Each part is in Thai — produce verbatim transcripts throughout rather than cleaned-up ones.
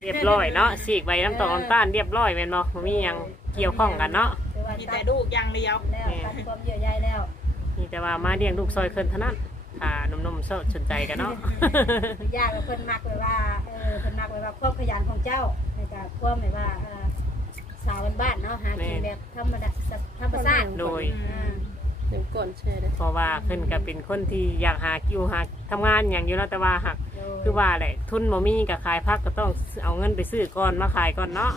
เรียบร้อยเนาะสีกใบน้ำตาลน้ำตาลเรียบร้อยแม่นบ่บ่มีหยังเกี่ยวข้องกันเนาะมีแต่ลูกอย่างเดียวแล้วตัดความเยื่อใยแล้วมีแต่ว่ามาเลี้ยงลูกซอยเคินเท่านั้นอ่าหนุ่มๆสนใจกันเนาะยากเพิ่นมักไว้ว่าเออเพิ่นมักไว้ว่าความขยันของเจ้าในการความแบบว่าเออสาวบ้านๆเนาะหากินแบบธรรมดาธรรมชาติโดยเดี๋ยวก่อนแช่เลยเพราะว่าเพิ่นก็เป็นคนที่อยากหาคิวหาทำงานอย่างอยู่แล้วแต่ว่าหักคือว่าแหละทุนบ่มีก็ขายพักก็ต้องเอาเงินไปซื้อก่อนมาขายก่อนเนาะ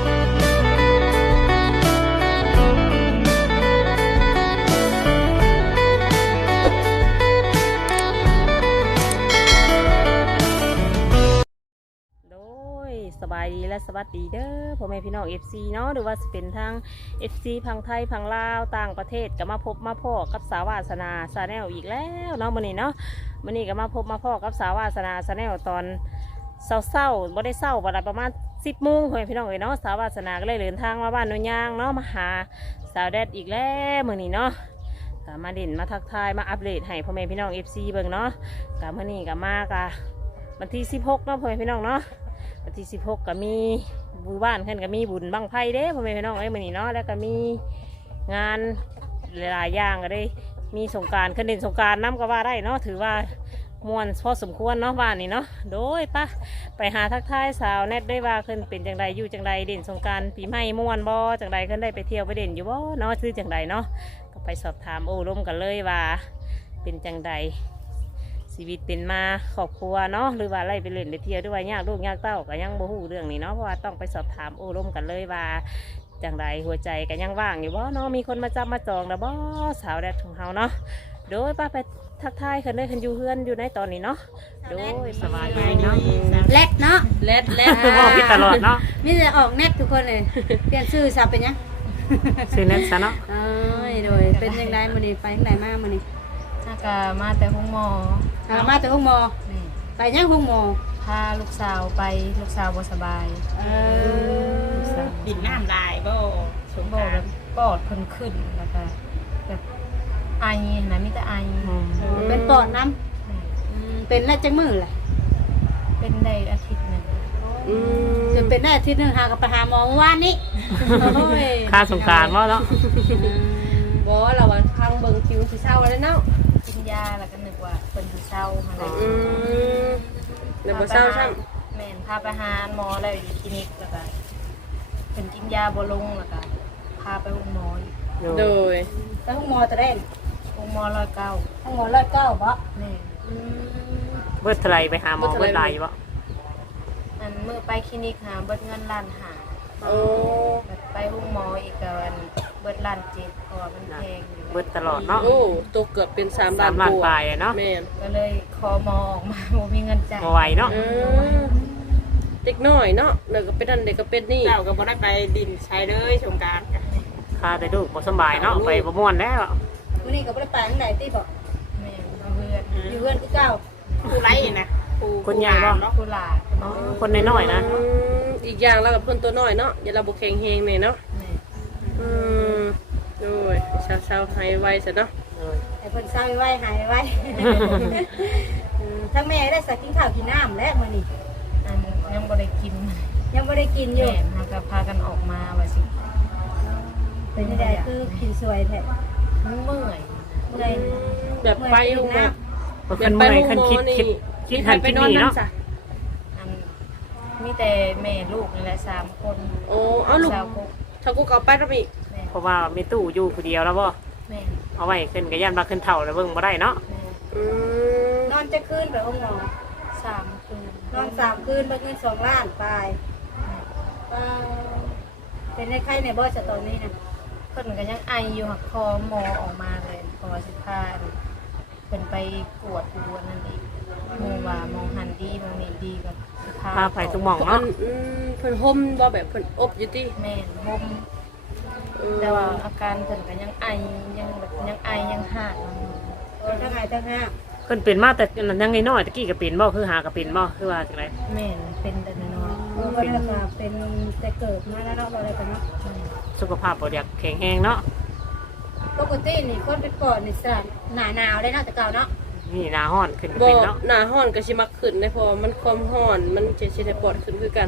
สบายดีและสวัสดีเด้อพ่อแม่พี่น้อง เอฟ ซี เนาะหรือว่าจะเป็นทาง เอฟ ซี พังไทยพังลาวต่างประเทศก็มาพบมาพ่อกับสาวาสนาชาแนลอีกแล้วเนาะมื้อนี้เนาะมื้อนี้ก็มาพบมาพ่อกับสาวาสนาชาแนลตอนเศร้าๆบ่ได้เศร้าบ่ได้ประมาณสิบโมงพ่อแม่พี่น้องเอ้ยเนาะสาวาสนาก็เลยเดินทางมาบ้านโนนยางเนาะมาหาสาวแดดอีกแล้วมื้อนี้เนาะก็มาเด่นมาทักทายมาอัปเดตให้พ่อแม่พี่น้อง เอฟ ซี เบิ่งเนาะก็มื้อนี้ก็มากะวันที่สิบหกเนาะพ่อแม่พี่น้องเนาะวันที่สิบหกก็มีบุญบ้านขึ้นก็มีบุญบังไพ่เด้พ่อแม่พี่น้องเอ้ยมื้อนี้เนาะแล้วก็มีงานหลายอย่างก็ได้มีสงกรานต์ขึ้นเด่นสงกรานต์น้ำก็ว่าได้เนาะถือว่ามวนพอสมควรเนาะบ้านนี้เนาะโดยปะไปหาทักทายสาวแนทได้ว่าขึ้นเป็นจังใดอยู่จังใดเด่นสงกรานต์ปีใหม่ม่วนบ่จังใดขึ้นได้ไปเที่ยวไปเด่นอยู่บ่เนาะชื่อจังใดเนาะก็ไปสอบถามโอ้ร่มกันเลยว่าเป็นจังใดชีวิตเป็นมาครอบครัวเนาะหรือว่าอะไรไปเล่นไปเที่ยวด้วยยากลูกยากเต้าก็ยังบ่ฮู้เรื่องนี้เนาะเพราะว่าต้องไปสอบถามโอ้ร่มกันเลยว่าจังใดหัวใจก็ยังว่างอยู่บ่เนาะมีคนมาจับมาจองแล้วบ่สาวแดดของเฮาเนาะโดยป้าไปทักทายกันเลยคันอยู่เฮือนอยู่ในตอนนี้เนาะโดยสบายดีเนาะแลดเนาะเล็ดเล็ดบอกพี่ตลอดเนาะมีแต่ออกแนททุกคนเลยเปลี่ยนชื่อซับเป็นยังซื้อเน็ตซะเนาะเอ้ยโดยเป็นยังไงมื้อนี้ไปทางไหนมามื้อนี้ถ้าก็มาแต่ห้องหมออ่ามาแต่ห้องหมอนี่ไปยังห้องหมอพาลูกสาวไปลูกสาวบ่สบายเออดินน้ำลายบ่สงบ่กราแบรบปอดเพิ่นขึ้นแล้วก็แบบไอนะมีแต่ไออืมเป็นปอดน้นี่ำอืมเป็นได้จังมือแหละเป็นได้อาทิตย์หนึงอืมจนเป็นได้อาทิตย์หนึงหากับไปหาหมอเมื่อวานนี้โอ้ยค่าสงกรานต์บ่เนาะบ่เราวันพังเบิ่งคิวสิเศร้าแล้วเนาะกินยาแล้วก็นึกว่าเพิ่นสิเศร้าหั่นแหละอืมเดี๋ยวบ่เศร้าซ้ํแม่นพาไปหาหมอแล้วอยู่คลินิกแล้วก็เพิ่นกินยาบ่ลงแล้วก็พาไปห้องหมออีกโดยไปห้องหมอจะได้ห้องหมอร้อยเก้าห้องหมอร้อยเก้าบ่แม่นอืมเบิดเท่าไหร่ไปหาหมอเบิดหลายบ่อันมื้อไปคลินิกหาเบิดเงินล้านห้าโอ้แบบไปห้องหมออีกก็อันเบิดล้านเจ็ดเพราะว่ามันแพงอยู่เบิดตลอดเนาะโอ้ตกเกือบเป็นสามสามล้านปลายอะเนาะแม่นก็เลยขอหมอออกมา บ่มีเงินจ่ายบ่ไหวเนาะเออเด็กน้อยเนาะแล้วก็เป็นนั่นเด็กก็เป็นนี่เจ้าก็บ่ได้ไปดินใช้เลยสงกรารค่าแต่ลูกบ่สบายเนาะไปบ่ม่วนแล้วมื้อนี้ก็บ่ได้ไปทางไหนติบ่แม่นเพื่อนอยู่เพื่อนคือเก่าผู้ไร่นะผู้คนใหญ่บ่เนาะกุหลาบอ๋อคนน้อยๆนะอืมอีกอย่างเรากับเพิ่นตัวน้อยเนาะอย่าเราบ่แข็งแรงแม่เนาะแม่อืมโอ้ยเศร้าๆให้ไวซะเนาะเออให้เพิ่นเศร้าไว้หายไว้อืมทั้งแม่ได้สักกินข้าวกินน้ำแล้วมื้อนี้อันยังบ่ได้กินยังบ่ได้กินอยู่แม่นเฮาก็พากันออกมาว่าสิเป็นจังไดคือกินสวยแท้มันเมื่อยเมื่อยแบบไปเมื่โรอยงกินแรมน้ำบ่คันเมื่อยคันคิดคิดคิดหันไปคิดนอนนี่เนาะน้ำจ้ะอันมีแต่แม่ลูกนี่แหละสามคนโอ้เอาลูกสาวกุ๊กถ้ากูเอาไปแล้วมีแม่เพราะว่ามีตู้อยู่ผู้เดียวแล้วบ่แม่เอาไว้ขึ้นก็ย่านว่าขึ้นเฒ่าแล้วเบิ่งบ่ได้เนาะแม่อืมนอนจะคืนไปห้องหมอสามคืนนอนสามคืนเบิดเงินสองล้านไปป้าเป็นในไข้ในบ่จะตอนนี้นะเพิ่นก็ยังไออยู่หักคอหมอออกมาเลยเพราะว่าสิพาเพิ่นไปกวดดูอันนั่นอีกหมู่ว่าหมองหันดีหมองนี่ดีก็สิพาพาไปทุกหม่องอัเนาะนอืมเพิ่นห่มบ่แบบเพิ่นอบอยู่ติแม่นห่มเออแต่ว่าอาการเพิ่นก็ยังไอยังแบบยังไอยังหาดอยู่เออทั้งไงทั้งห้าเพิ่นเป็นมาแต่ยังน้อยๆตะกี้ก็เป็นบ่คือหาก็เป็นบ่คือว่าจังได๋แม่นเป็นแต่น้อยเออวันนั้นก็เป็นแต่เกิดมาแล้วเนาะอะไรกันเนาะๆอืมสุขภาพบ่อยากแข็งแรงเนาะปกตินี่คนเป็นปอดนี่สานหนาหนาวเลยเนาะแต่เก่าเนาะนี่หน้าร้อนขึ้นก็บ่เป็นเนาะหน้าร้อนก็สิมักขึ้นได้เพราะว่ามันความร้อนมันจะสิได้ปอดขึ้นคือกันอ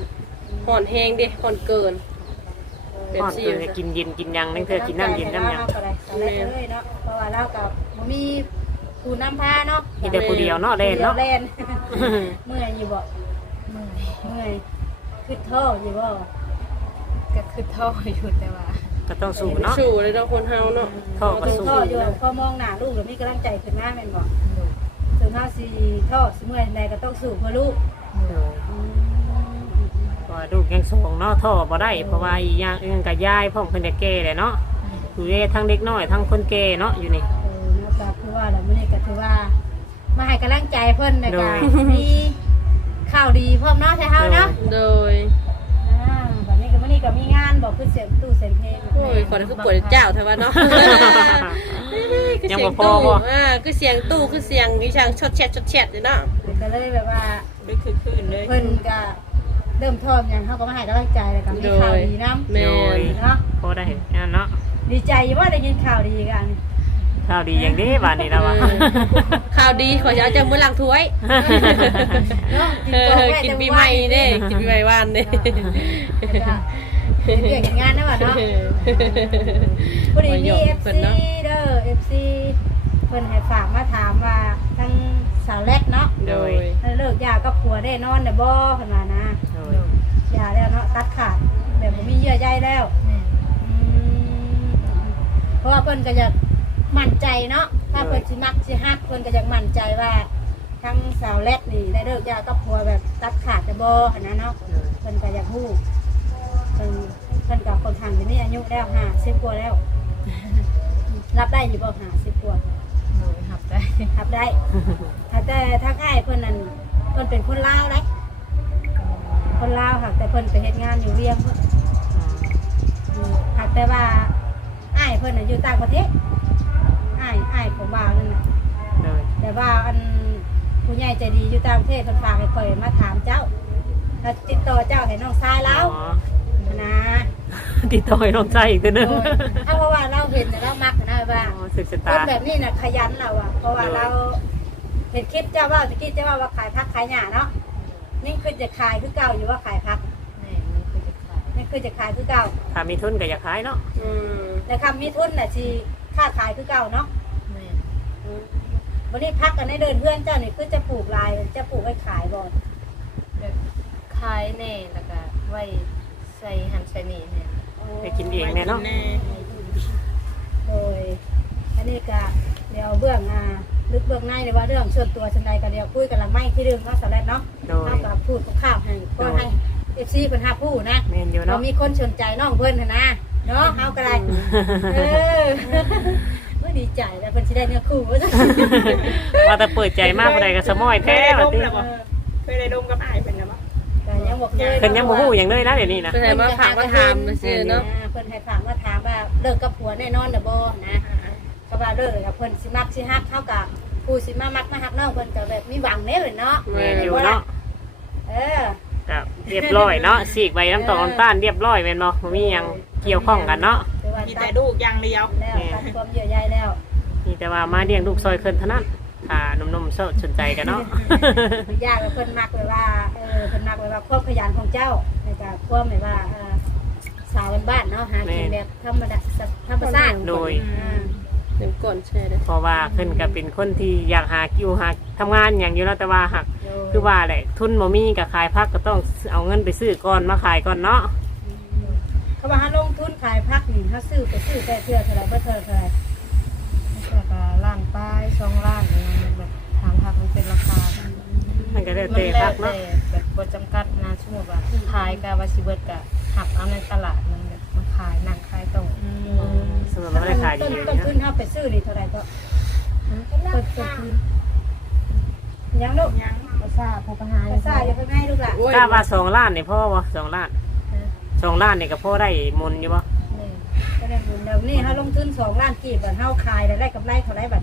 ห่อนแห้งดิห่อนเกินเป็นพ่อสิเกิดกินเย็นกินหยังนั่นคือกินน้ำเย็นน้ำหยังก็ได้ตอนแรกเลยเนาะเพราะว่าเรากับบ่มีผู้นำพาเนาะมีแต่ผู้เดียวเนาะเล่นเนาะเล่น เมื่อยอยู่บ่เมื่อยเมื่อยคือท้ออยู่บ่ก็คือท่ออยู่แต่ว่าก็ต้องสู้เนาะสู้เลยเนาะคนเฮาเนาะท่อก็สู้ท้ออยู่พอมองหน้าลูกแล้วมีกำลังใจขึ้นมาแม่นบ่ถึงเฮาสิท้อสิเมื่อยแม่ก็ต้องสู้เพื่อลูกเออเพราะว่าลูกยังส่งเนาะท่อบ่ได้เพราะว่าอีกอย่างอื่นกับยายพ่อมเพิ่นจะแก่เลยเนาะอยู่ได้ทั้งเด็กน้อยทั้งคนแก่เนาะอยู่นี่เออแล้วก็คือว่าแล้วมื้อนี้ก็ถือว่า มาให้กำลังใจเพิ่นในการมีข่าวดีพร้อมเนาะใช่เฮาเนาะโดยอ่าบัดนี้ก็มื้อนี้ก็มีงานบอกคือเสียงตู้เสียงเพลงโอ้ยขอได้คือปวดเจ้าแท้ว่าเนาะคือยังเสียบ่งพอตู้บ่อ่าคือเสียงตู้คือเสียงวิชางชดแชทชดแชทอยู่เนาะก็เลยแบบว่าดึกคือคืนเลยเพิ่นก็เริ่มท่อมอย่างเฮาก็มาให้กำลังใจแล้วก็มีข่าวดีนำแม่นเนาะพอได้เห็นงานเนาะดีใจว่าได้ยินข่าวดีกันข้าวดีอย่างนี้บาดนี้แล้วว่าเออข่าวดีขอจะเอาจากมื้อหลังถ้วยเนาะเออกินปีใหม่เด้กินปีใหม่วันเด้เรื่องงานนะว่าเนาะพอดีมี เอฟ ซี เด้อ เอฟ ซี เพิ่นให้ฝากมาถามว่าทั้งสาวแรกเนาะโดยเลิกยากับผัวได้นอนได้บ่เพิ่นว่านะโดยยาแล้วเนาะตัดขาดแบบบ่มีเยื่อใยแล้วแม่อืมเพราะว่าเพิ่นก็อยากมั่นใจเนาะถ้าเพิ่นสิมักสิฮักเพิ่นก็อยากมั่นใจว่าทั้งสาวแรกนี่ได้เลิกยากับผัวแบบตัดขาดได้บ่หั่นนะเนาะเพิ่นก็อยากฮู้เพิ่นเพิ่นก็คนทางอยู่นี่อายุแล้วห้าสิบกว่าแล้ว รับได้อยู่บ่ห้าสิบกว่าโดยหับได้รับได้แต่ถ้าง่ายเพิ่นนั่นเพิ่นเป็นคนลาวได้คนลาวค่ะแต่เพิ่นไปเฮ็ดงานอยู่เวียงเพิ่นอืมหากแต่ว่าอ้ายเพิ่นน่ะอยู่ต่างประเทศอ้ายอ้ายผมบ่าวนั่นน่ะโดยแต่ว่าอันผู้ใหญ่ใจดีอยู่ต่างประเทศเพิ่นฝากให้ข่อยมาถามเจ้าถ้าติดต่อเจ้าให้น้องชายเราอ๋อนะติดต่อให้น้องใจอีกตัวหนึงเอาเพราะว่าเราเห็นแต่เรามักนะว่าอ๋อศึกษาคตานแบบนี้น่ะขยันเราอ่ะเพราะว่าเราเห็นคลิปเจ้าว่าตะกี้เจ้าว่าว่าขายพักขายหญ้าเนาะนี่คือจะขายคือเก่าอยู่ว่าขายพักแม่มันคือจะขายนี่คือจะขายคือเก่าถ้ามีทุนก็อยากขายเนาะอืมแต่คำมีทุนน่ะสิค่าขายคือเก่าเนาะแม่วันนี้พักกันในเดินเพื่อนเจ้านี่คือจะปลูกลายจะปลูกไว้ขายบ่แบบขายแน่แล้วก็ไว้ใส่หั่นใส่นี่แม่ไปกินเองแน่เนาะแน่โดยอันนี้ก็เดี๋ยวเบื้องอ่าลึกเบื้องในเลยว่าเรื่องส่วนตัวชันใดก็เดี๋ยวคุยกันละไม่ที่เรื่องเนาะสำเร็จเนาะโดยเท่ากับพูดข้าวให้ก็ให้เอฟซีเพิ่นหาผู้นะแม่นอยู่เราเนาะมีคนสนใจน้องเพิ่นน่ะนะเนาะเฮาก็ได้เออเมื่อดีใจแล้วเพิ่นสิได้เนื้อคู่ว่าซั่นว่าแต่เปิดใจมากบ่ได้ก็สมอยเคแท้ยได้ดว่ามติแล้วบ่เคยได้ดมกับอ้ายเป็นแล้วบ่ก็ยังบอกเลยเพิ่นยังบ่ฮู้หยังเลยนะเดี๋ยวนี้นะเพิ่นให้มาฝากมาถามซื่อๆเนาะเพิ่นให้ฝากมาถามว่าเลิกกับผัวแน่นอนน่ะบ่นะก็ว่าเลิกกับเพิ่นสิมักสิฮักเฮากับผู้สิมามักมาฮักน้องเพิ่นก็แบบมีหวังแน่เลยเนาะแม่นอยู่เนาะเออก็เรียบร้อยเนาะสีกใบน้ำตาลน้ำตาลเรียบร้อยแม่นบ่บ่มีหยังเกี่ยวข้องกันเนาะคือว่ามีตัแต่ดลูกอย่างเดียวแล้วตัดความเยื่อใยแล้วมีแต่ว่ามาเลี้ยงลูกซอยเคินเท่านั้นถ้าหนุ่มๆสนใจกันเนาะยากกับเพิ่นมักเลยว่าเออเพิ่นมักเลยว่าความขยันของเจ้าในการความแบบว่าเออสาวบ้านๆเนาะหากินแบบธรรมดาธรรมชาติโดยอ่าเดี๋ยวก่อนแชร์เด้อเพราะว่าเพิ่นก็เป็นคนที่อยากหาอยู่หาทำงานอย่างอยู่เนาะแต่ว่าหักโดยคือว่าแหละทุนบ่มีก็ขายพักก็ต้องเอาเงินไปซื้อก่อนมาขายก่อนเนาะเขาว่าหาลงทุนขายพักนี่เขาซื้อไปซื้อแต่เทื่อเท่าไหร่บ่เท่าเท่าไหร่แล้วก็ล้านป้ายสองล้านอย่างเงี้ยแบบถามพักมันเป็นราคามันก็ได้มันเตะแล้พัวกแต่เนาะแบบบทจำกัดนะสมมติว่าขายกาวาซิเบิร์ดกับหักเอาในตลาดมันแบบมาขายหนักขายตรงสมมติว่าได้ขายดีต้นอยู่ต้นนะทุนเฮาไปซื้อนี่เท่าไหร่ก็ต้นต้นทุนยังลูกยังภาษาผู้ประหารภาษาอยู่ข้างในลูกล่ะโอ้ยกล้าว่าสองล้านนี่พ่อบ่สองล้านสองล้านนี่ก็พ่อได้มนต์อยู่บ่เนี่ยก็ได้บุญแล้วนี่เฮาลงทุนสองล้านกีบบัดเฮาขายแล้วได้กำไรเท่าไหร่บัด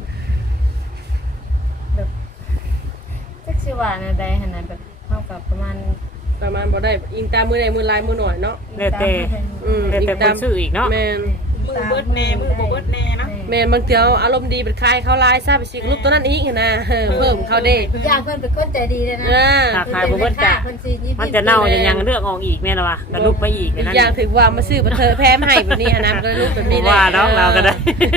จักสิว่าในใดขนาดแบบเท่ากับประมาณประมาณบ่ได้อิงตามมือใดมือลายมือหน่อยเนาะแล้วแต่อืมแล้วแต่คนซื้ออีกเนาะแม่นอืมือเบิดแน่มือบ่เบิดแน่เนาะแม่นบางเทียวอารมณ์ดีเป็นคลายเขาลายซะไปสิลูกตัวนั้นอีกนะเออเพิ่มเขาเด้อย่างเพิ่นเป็นคนใจดีเลยนะอ่าถ้าขายบ่เบิดกะเพิ่นสิยิ้มันจะเน่าจะยังเลือกออกอีกแม่นละวะกระลุกไปอีกอีกนั่นอย่างถือว่ามาซื้อมาเธอแพ้มาให้แบบนี้นะมันก็ลูกแบบนี้แหละว่าน้องเราก็ได้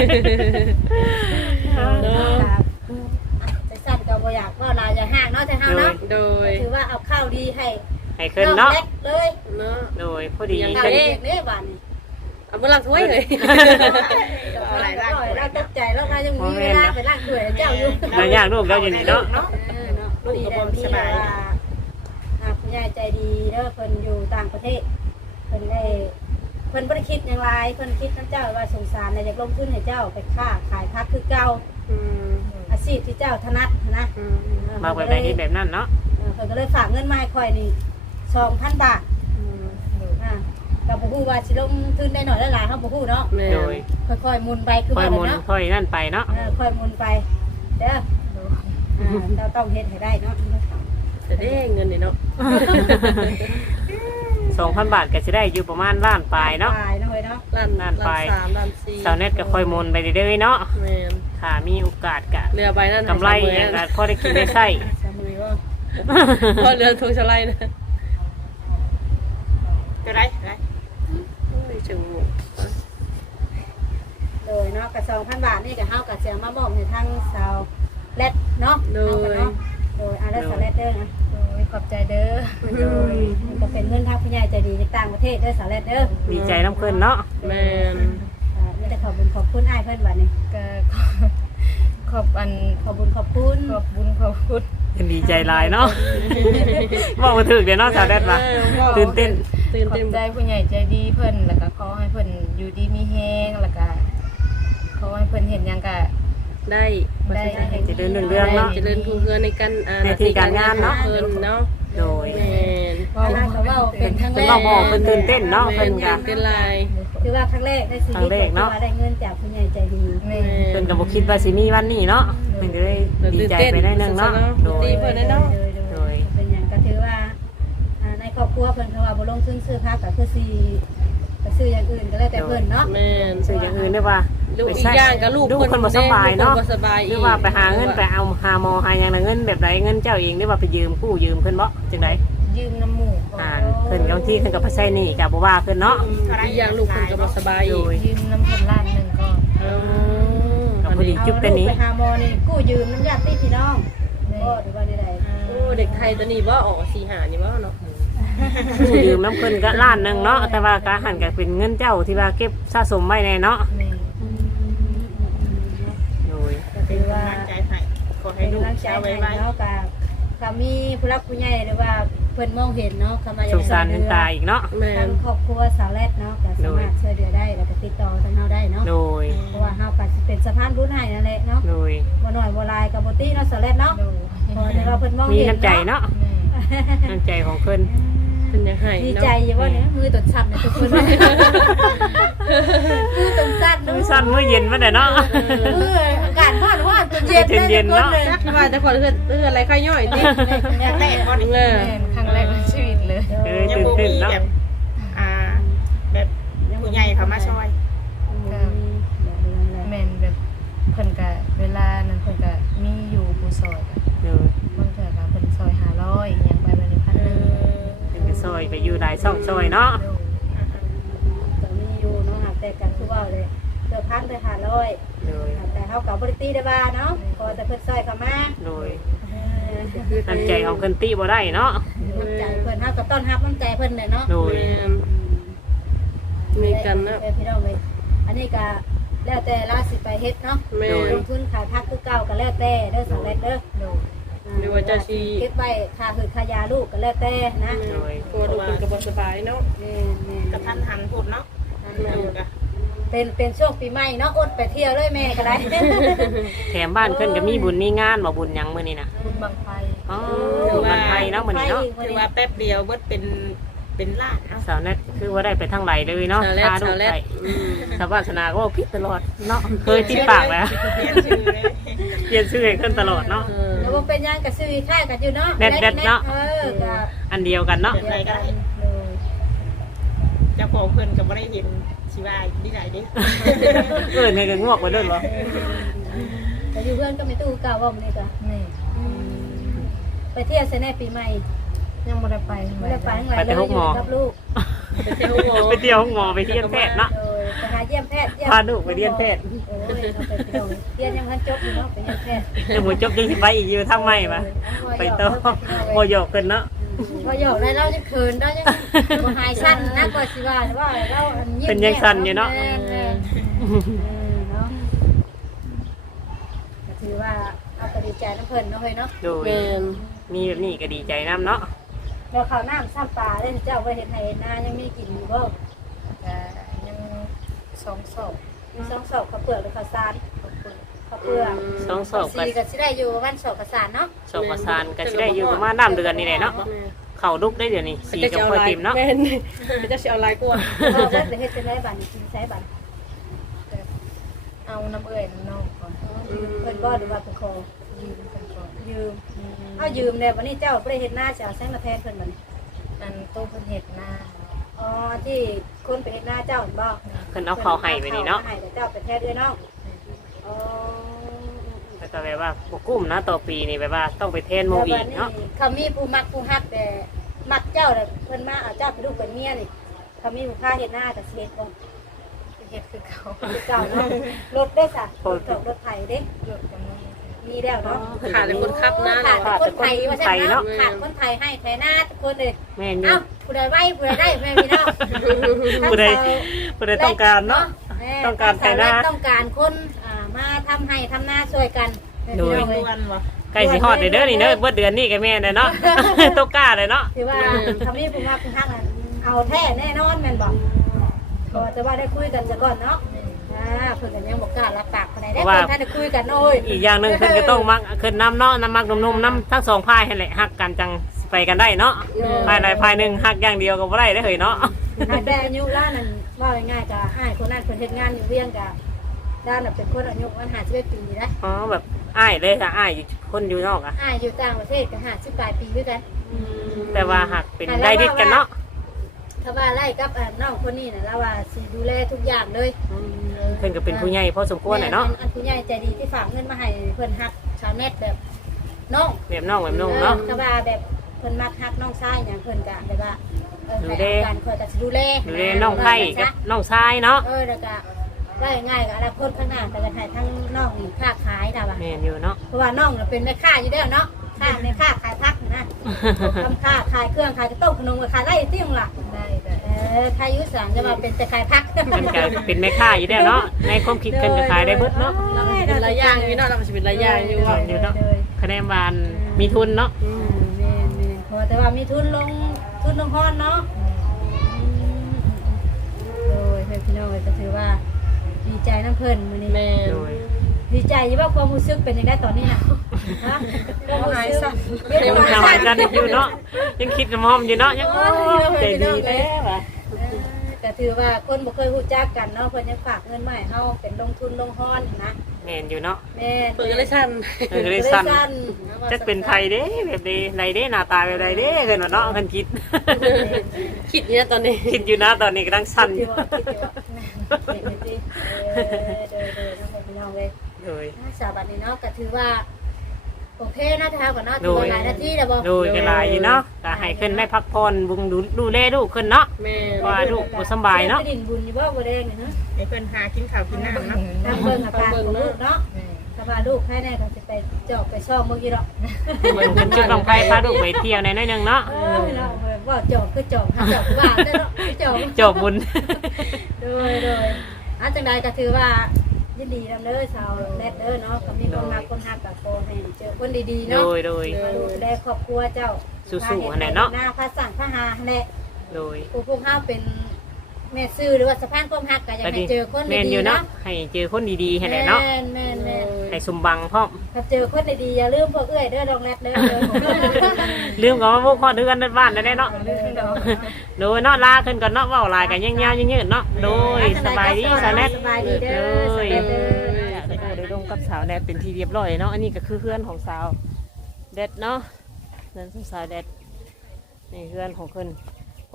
เนาะไปสั้นก็บ่อยากว่าลายอย่าห่างเนาะแต่เฮาเนาะโดยถือว่าเอาข้าวดีให้ให้ขึ้นเนาะล็กเลยเนาะโดยพอดีข้าวขึ้นเด็กนี่บ้านนี่เอามาลังถ้วยเลยเอาหลายร่างเราตกใจแล้วค่ะยังมีเวลาไปล้างถ้วยให้เจ้าอยู่แล้วย่างลูกเราอยู่นี่เนาะเออเนาะดีแล้วดีแล้วว่าอ่าคุณยายใจดีเด้อเพิ่นอยู่ต่างประเทศเพิ่นได้เพิ่นบ่ได้คิดอย่างไรเพิ่นคิดนำเจ้าว่าสงสารน่ะอยากลงทุนให้เจ้าไปค้าขายพักคือเก่าอืมอาชีพที่เจ้าถนัดนะอืมมาแบบไหนที่แบบนั้นเนาะเออเพิ่นก็เลยฝากเงินมาให้ข่อยนี่สองพันบาทอืมอ่าก็บ่ฮู้ว่าสิลงทุนได้หน่อยได้หลายเฮาบ่ฮู้เนาะแม่โดยค่อยๆหมุนไปคือค่อว่ายหมุนเนาะค่อยนั่นไปเนาะเออค่อยหมุนไปเด้ออ่าเราต้องเฮ็ดให้ได้เนาะจะได้เงินนี่เนาะสองพันบาทก็จะได้อยู่ประมาณล้านปลายเนาะปลายเนาะเว้ยเนาะล้านล้านไปสามล้านสี่สาวเน็ตก็ค่อยหมุนไปเรื่อยๆเนาะแม่นถ้ามีโอกาสกะเรือใบนั้นกำไรอย่างก็พอได้กินได้ใช้สามือว่าพอเรือทงชะไลนะก็ได้ได้ไม่ถึงโดยเนาะกับสองพันบาทนี่ก็เฮาก็สิเอามามอบให้ทางสาวแลดเนาะโดเฮาก็ยเนาะโดยอารัสาวแลดเด้อนะโอ้ยขอบใจเด้อโดยมันก็เป็นเงินทางผู้ใหญ่ใจดีจากต่างประเทศเด้อสาวแลดเด้อดีใจน้ำเพิ่นเนาะแม่นอ่าไม่ได้ขอบคุญขอบคุณอ้ายเพิ่นบัดนี้ก็ขอขอบอันขอบคุญขอบคุณขอบบุญขอบคุณเป็นดีใจหลายเนาะ บอกมาถึกเดี๋ยวเนาะสาวแดดมาตื่นเต้นตื่นขอเต้นบใจผู้ใหญ่ใจดีเพิ่นแล้วก็ขอให้เพิ่นอยู่ดีมีแฮงแล้วก็ขอให้เพิ่นเห็นหยังก็ได้ได้จะเดินเรื่องเนาะเจริญรุ่งเรืองในการอ่าในที่การงานเนาะเพิ่นเนาะโดยแม่นเพราะว่าเขาเว้าเป็นครั้งแรเพิ่นกบอกบอกเพิ่นตื่นเต้นเนาะเพิ่นก็เต้นลายคือว่าครั้งแรกในชีวิตครั้งแรกเนาะที่ว่าได้เงินจากผู้ใหญ่ใจดีแม่เพิ่นก็บ่คิดว่าสิมีวันนี้เนาะเพิ่นก็เลยดีใจไปได้นึงเนาะโดยดีเพิ่นได้เนาะโดยโดยเป็นอย่างก็ถือว่าอ่าในครอบครัวเพิ่นเขาว่าบ่ลงทุนซื้อพักก็คือสิไปซื้ออย่างอื่นก็แล้วแต่เพิ่นเนาะแม่นซื้ออย่างอื่นได้ว่าลูกอีกอย่างกับลูกลูกคนบ่สบายเนาะลูกคนบ่สบายหรือว่าไปหาเงินไปเอาหาหมอหาหยังน่ะเงินแบบใดเงินเจ้าเองหรือว่าไปยืมกู้ยืมเพิ่นบ่จังได๋ยืมน้ำหมูกอ่าเพิ่นก็บางทีเพิ่นก็บ่ใช้หนี้ก็บ่ว่าเพิ่นเนาะอีกอย่างลูกคนก็บ่สบายอีกยืมน้ำเพิ่นล้านหนึงก็เออก็พอดีเอาจุ๊บเป็นนี้ลูกไปหาหมอนี่กู้ยืมน้ำญาติพี่น้องบ่หรือว่าใดโอ้เด็กไทยตัวนี้บ่ออกสี่หานี่บ่เนาะกู้ยืมน้ำเพิ่นก็ล้านหนึงเนาะแต่ว่าก็หันก็เป็นเงินเจ้าที่ว่าเก็บสะสมไว้แน่เนาะแม่โดยๆก็ถือว่าใจให้ขอให้เป็นลูกกำลังใจเช้าให้ไว้ไว้เนาะก็ก็มีผู้รักผู้ใหญ่หรือว่าเพิ่นมองเห็นเนาะเข้ามาอสยากงสารเพิ่นตายอีกเนาะแม่ทาน งครอบครัวสาวแรดเนาะก็สามารถช่วยเหลือได้แล้วก็ติดต่อทางเฮาได้เนาะโดยเพราะว่าเฮาก็สิเป็นสะพานบุญให้นั่นแหละเนาะโดยบ่น้อยบ่หลายก็บ่ตีเนาะสาวแรดเนาะดูพอแต่ว่าเพิ่นมองมีเห็นน้ำใจเนาะแม่น้ำใจของเพิ่นเป็นยังไงดีเนาะใจอยู่ว่าเนี่ยมือตดสั่นนะทุกคนมือตดสั่นมื้อสั้นมื้อเย็นมาได้เนาะเอออากาศร้อนร้อนจนเย็นเย็นๆเนาะจักว่าแต่ก่อนเฮือนเฮือนอะไรค่อยย่อยติแรกบ่นี่เออแม่ครั้งแรกในชีวิตเลยเออยังตื่นบ่เต้นมีเนาะแบบอ่าแบบผู้ใหญ่เขามาช่วยแม่นแบบเพิ่นก็เวลานั้นเพิ่นก็มีอยู่ผู้ซอยก็โดยบางเทื่อก็เพิ่นซอยห้าร้อยอย่างไปวันนี้พันหนึงเพิ่นก็ซอยไปอยู่หลายช่องซอยเนาะดูก็มีอยู่เนาะหากแต่กันคือว่าเลยเดือพันเดือห้าร้อยโดยแต่เขากับบริตีได้บ้าเนาะพอแต่เพิ่นซอยเข้ามาโดยน้ำใจของเพิ่นติบ่ได้เนาะน้ำใจเพิ่นเฮาก็ต้อนรับน้ำใจเพิ่นเลยเนาะโดยแม่นมีกันนะพี่น้องเลยอันนี้ก็แล้วแต่ราสิไปเฮ็ดเนาะแม่ลงทุนขายพักคือเก่าก็แล้วแต่เด้อสำเร็จเด้อดูหรือว่าจะสิเก็บไว้ค่าหืดค่ายาลูกก็แล้วแต่นะโดยกลัวลูกคนก็บ่สบายเนาะแม่แม่กระทันหันพูดเนาะดูกะเป็นเป็นช่วงปีใหม่เนาะอดไปเที่ยวเลยแม่ก็ได้แถมบ้านเพิ่นก็มีบุญมีงานบ่บุญหยังมื้อนี้น่ะบุญบังไฟอ๋อบ้านไทยเนาะมื้อนี้เนาะถือว่าแป๊บเดียวเบิดเป็นเป็นล้านเนาะสาวแนทคือว่าได้ไปทางไหลเลยเนาะชาวแรกพาลูชาก วแรไปกอืมชาวบ้านชนาก็บอกผิดตลอดเนาะเคยติดปากแล้วเปลี่ยนชื่อเลยเปลี่ยนชื่อให้ขึ้นตลอดเนาะเออแล้วบ่เป็นหยังก็ซื้อค่ายกันอยู่เนาะแดดแดดเนาะเออก็อันเดียวกันเนาะเป็นไรก็ได้เลยจะจ้าของเพิ่นก็บ่ได้เห็นสิว่าที่ไหนเด้เออในกระงอกไปด้วยเหรอแต่อยู่เพื่อนก็ไม่ตู้เก่าว่ามันนี่ก็นี่ไปเที่ยวเซนแน่ปีใหม่ยังบ่ได้ไปไม่ได้ไปทั้งหลายเลยอยู่กับลูกไปเที่ยวหมอไปเที่ยวหมอไปเที่ยวแพทย์เนาะโดยไปหาเยี่ยมแพทย์เยี่ยมพาลูกไปเรียนแพทย์โอ้ยเราไปเที่ยวเรียนยังทันจบอยู่เนาะไปเยี่ยมแพทย์เดี๋ยวหัวจบยังสิไปอีกอยู่ทำไมมาไปโตโมโยกกันเนาะพอหยอกได้เราจะเขินเราจะบ่หายสั้นนะก็สิว่าว่าเรายิ้มเป็นยังสั่นอยู่เนาะแม่นๆเนาะก็ถือว่าเอาก็ดีใจน้ำเพิ่นเนาะเฮ้ยเนาะโดยแม่นมีแบบนี้ก็ดีใจน้ำเนาะเราข้าวน้ำซ้ำปลาเล่นเจ้าไปเห็นไห้นายังมีกินอยู่บ่ก็ยังสองศพมีสองศอกข้าวเปลือกหรือข้าวสารข้าวเปลือกสองศอกก็สี่ก็สิได้อยู่วันศอกข้าวสารเนาะศอกประสานก็สิได้อยู่ประมาณน้ำเดือนนี่แหละเนาะเข่าลุกได้เดี๋ยวนี้สีกับคอยติมเนาะแม่นเจะสิเอาลายกว่าพ่อเพิ่นไปเฮ็ดจังได๋บัดนี้กินใช้บัดเอาน้ำเอื่อยน้ำนองก่อนเพิ่นบ่หรือว่าเพิ่นขอยืมกันก่อนยืมเอายืมแล้ววันนี้เจ้าบ่ได้เฮ็ดนาจะเอาแซงมาแทนเพิ่นบัดนี้อันตู้เพิ่นเห็ดหน้าอ๋อที่คนไปเฮ็ดนาเจ้าบ่เพิ่นเอาเข่าให้ไปนี่เนาะให้แต่เจ้าไปแทนเด้อน้องอ๋อแล้วก็แบบว่าบกุ้มนะต่อปีนี่แบบว่าต้องไปเทนโมอีกเนาะเขามีผู้มักผู้ฮักแต่มักเจ้าน่ะเพิ่นมาเอาเจ้าไปลูกเป็นเมียนี่เขามีผู้ค่าเฮ็ดนาแต่สิเฮ็ดบ่เห็ดคือเขาเจ้าเนาะรถได้จ้ะรถรถไถเด้หลุดกันนี่มีแล้วเนาะขาดแต่คนขับนะขาดแต่คนไทยว่าใช่เนาะขาดคนไทยให้ไทยหน้าทุกคนเลยแม่นอยู่เอ้าผู้ใดไหวผู้ใดได้แม่พี่น้องผู้ใดผู้ใดต้องการเนาะ ต้องการไทยหน้าต้องการคนอ่ามาทำให้ทำหน้าช่วยกันโดยแม่พี่น้องตัเอ้วย บ่ใกล้สิฮอดเด้อเด้อนี่เด้อเบิดเดือนนี้ก็แม่นเนาะ ตกกล้าเลยเนาะถือว่าทำให้ผู้มาผู้ฮักอ่ะเอาแท้แน่นอนแม่นบอกก็จะว่าได้คุยกันซะก่อนเนาะอ่าเพิ่นก็ยังบอกกล้ารับปากปานใดได้เพิ่นท่านได้คุยกันโอ้ยอีกอย่างหนึงเพิ่นก็ต้องมักขึ้นน้ำเนาะน้ำมักนุ่มๆน้ำทั้งสองพายให้แหละฮักกันจังไปกันได้เนาะพายใดพายหนึงฮักอย่างเดียวก็บ่ได้เด้อเฮ้ยเนาะอาแต่อายุล้านนั่นว่าง่ายๆก็อ้ายคนนั้นเพิ่นเฮ็ดงานอยู่เวียงก็ด้านน่ะเป็นคนอายุมันห้าสิบเอ็ดปีนะอ๋อแบบอ้ายเลยค่ะอ้ายอยู่คนอยู่นอกอะอ้ายอยู่ต่างประเทศก็ห้าสิบปลายปีด้วยกันแต่ว่าหักเป็นได้ดิดกันเนาะถ้าว่าไล่กับอ่าน้องคนนี้น่ะแล้วว่าสิดูแลทุกอย่างเลยเพิ่นก็เป็นผู้ใหญ่พอสมควรหน่อยเนาะแม่อันผู้ใหญ่ใจดีที่ฝากเงินมาให้เพิ่นฮักชาวเน็ตแบบน้องแบบน้องแบบน้องเนาะถ้าว่าแบบเพิ่นมักฮักน้องชายหยังเพิ่นก็แบบว่าเออดูให้แลเอาการคอยก็สิดูแลดูแลน้องไผ่กับน้องชายเนาะเออแล้วก็ได้ง่ายกับอนาคตข้างหน้าแต่ก็ให้ทั้งน้องนี่ค้าขายน่ะว่าแม่นอยู่เนาะเพราะว่าน้องน่ะเป็นแม่ค้าอยู่แล้วเนาะค้าในค้าขายพักนะทำค้าขายเครื่องขายกระต้มขนมขายไร่ติ้งล่ะได้ได้เออขายอยุสานจะมาเป็นแต่ขายพักเพิ่นก็เป็นแม่ค้าอยู่แล้วเนาะในความคิดเพิ่นก็ขายได้เบิดเนาะเราเป็นหลายอย่างอยู่เนาะเราเป็นหลายอย่างอยู่ว่าอยู่เนาะคะแนนบานมีทุนเนาะอืมแม่นแม่นเพราะแต่ว่ามีทุนลงทุนลงห้อนเนาะโดยเพื่อนพี่น้องก็ถือว่าดีใจน้ำเพิ่นมื้อนี้แม่นโดยดีใจอยู่ว่าความรู้สึกเป็นยังไงตอนนี้น่ะฮะความรู้สึกเป็นยังยังไงทำกันอยู่เนาะยังคิดมอมอยู่เนาะยังโอ้ใจดีแล้วอะเออก็ถือว่าคนบ่เคยรู้จักกันเนาะเพิ่นยังฝากเงินมาให้เฮาเป็นลงทุนลงห้อนนะแม่นอยู่เนาะแม่นเปิดกันเลยสั้นเพิ่นก็เลยสั่นจักเป็นไผเด้แบบใดไรเด้หน้าตาแบบใดเด้เพิ่นว่าเนาะเพิ่นคิดคิดเนี่ยตอนนี้คิดอยู่นะตอนนี้กำลังสั่นอคิดยู่ว่าคิดว่าเห็นไหมสิเออเดยๆน้องพี่น้องเลยโดยสาบันนี้เนาะก็ถือว่าโอเคนะท้าก่อนเนาะถือว่าหลายนาทีแล้วบ่โดยกันหลายอยู่เนาะก็ให้ขึ้นได้พักผ่อนบุงดูดูแลลูกขึ้นเนาะแม่ว่าลูกบ่สำบายเนาะดินบุญอยู่บ่บ่แดงนี่เนาะให้เพิ่นหากินข้าวกินน้ำเนาะทำเบิ่งอาการของลูกเนาะถ้าว่าลูกให้แน่ก็สิไปจอกไปซ่อมเมื่อกี้เนาะเหมือนเป็นจุดลงไปพาลูกไปเที่ยวในน้อยหนึงเนาะเออเนาะว่าจอกคือจอกหาจอกคือว่าเด้อเนาะจอกจบบุญโดยโดยอาจังใดก็ถือว่ายินดีนำเด้อชาวแรดเด้อเนาะก็มีคนมาคนฮักกับโฟให้เจอคนดีๆโดเนาะยโดยมาดูแลครอบครัวเจ้าสู้ๆหั่นแหละเนาะหน้าพระสั่งพระหาแหละโดยผู้พวกเฮาเป็นแม่ซื่อหรือว่าสะพานความฮักก็อยากให้เจอคนแม่นอดียู่ๆเนาะเนาะให้เจอคนดีๆให้แหละเนาะแม่นแม่นแม่นให้สมบังพร้อมถ้าเจอคนดีๆอย่าลืมพวกเอ้ยเด้อดองแรดเด้อเด้อลืมก็ว่าพวกพ่อเดือนบ้านได้เนาะเด้อเนาะโดยเนาะลาขึ้นก่อนเนาะเว้าหลายกันยาวๆยืดๆเนาะโดยสบายดีสาวแนทสบายดีเด้อสบายดีเด้อได้ลงกับสาวแดดเป็นทีเรียบร้อยเนาะอันนี้ก็คือเพื่อนของสาวแดดเนาะเพื่อนของสาวแดดนี่เพื่อนของเพิ่นพอ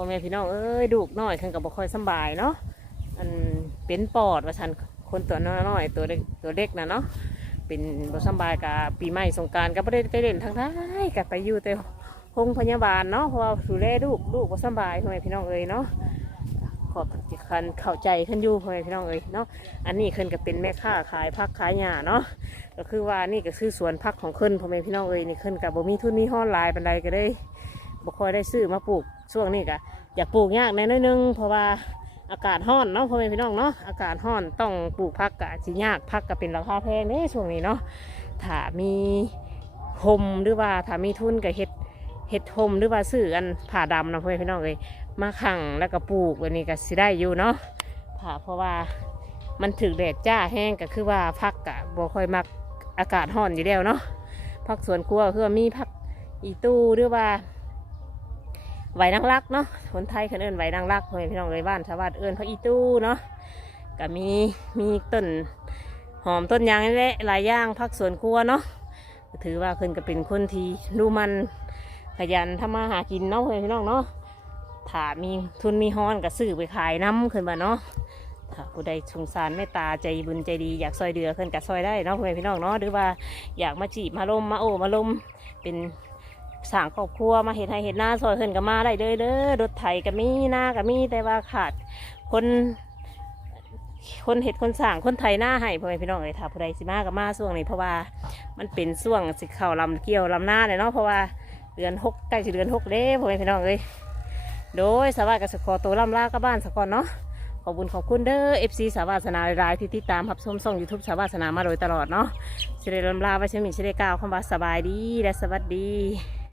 อแม่พี่น้องเอ้ยลูกน้อยขึ้นกับบ่ค่อยสำบายเนาะอันเป็นปอดว่าฉันคนตัวน้อยๆตัวเล็กตัวเล็กนะเนาะเป็นบ่สำบายกับปีใหม่สงกรานต์ก็บ่ได้ไปเล่นทางใดก็ไปอยู่แต่โรงพยาบาลเนาะเพราะว่าดูแลลูกลูกบ่สำบายพ่อแม่พี่น้องเอ้ยเนาะขอบคันเข้าใจขึ้นอยู่พ่อแม่พี่น้องเอ้ยเนาะอันนี้ขึ้นก็เป็นแม่ค้าขายผักขายหญ้าเนาะก็คือว่านี่ก็คือสวนผักของขึ้นพ่อแม่พี่น้องเอ้ยนี่ขึ้นกับบ่มีทุนมีห้อนหลายปานใดก็ได้บ่ค่อยได้ซื้อมาปลูกช่วงนี้ก็อยากปลูกยากแน่น้อยนึงเพราะว่าอากาศร้อนเนาะพ่อแม่พี่น้องเนาะอากาศร้อนต้องปลูกผักกะสิยากผักก็เป็นราคาแพงเด้ช่วงนี้เนาะถ้ามีโฮมหรือว่าถ้ามีทุนก็เฮ็ดเฮ็ดโฮมหรือว่าซื้ออันผ่าดำนะพ่อแม่พี่น้องเอ้ยมาขังแล้วก็ปลูกวันนี้ก็สิได้อยู่เนาะถ้าเพราะว่ามันถึกแดดจ้าแห้งก็คือว่าผักกะบ่ค่อยมักอากาศร้อนอยู่แล้วเนาะผักสวนครัวคือว่ามีผักอีตู้หรือว่าไหวนางรักเนาะคนไทยเขาเอิ้นไหวนางรักพ่อแม่พี่น้องเอ้ยบ้านชาวบ้านเอิ้นผักอีตู้เนาะก็มีมีต้นหอมต้นยางนี่แหละหลายอย่างผักสวนครัวเนาะถือว่าเพิ่นก็เป็นคนที่ดูมันขยันทำมาหากินเนาะพ่อแม่พี่น้องเนาะถ้ามีทุนมีฮ้อนก็ซื้อไปขายน้ำขึ้นมาเนาะถ้าผู้ใดสงสารเมตตาใจบุญใจดีอยากซอยเดือขึ้นก็ซอยได้เนาะพ่อแม่พี่น้องเนาะหรือว่าอยากมาจีบมาลมมาโอ้มาลมเป็นสร้างครอบครัวมาเห็นให้เห็นหน้าซอยขึ้นก็มาได้เลยเด้อรถไถก็มีหน้าก็มีแต่ว่าขาดคนคนเห็ดคนสร้างคนไถหน้าให้พ่อแม่พี่น้องเลยถ้าผู้ใดสิมาก็มาช่วงนี้เพราะว่ามันเป็นช่วงสิเข้าลำเกี่ยวลำหน้าเลยเนาะเพราะว่าเดือนหกใกล้จะเดือนหกเด้พ่อแม่พี่น้องเลยโดยสวัสดิ์กับสกอตัวล่ำลากับบ้านสกอนเนาะขอบคุณขอบคุณเด้อเอฟซีสาวาสนารายที่ติดตามรับชมช่องยูทูบสาวาสนามาโดยตลอดเนาะเฉลยล่ำลาไว้เช่นมีเฉลยกล่าวคำว่าสบายดีและสวัสดี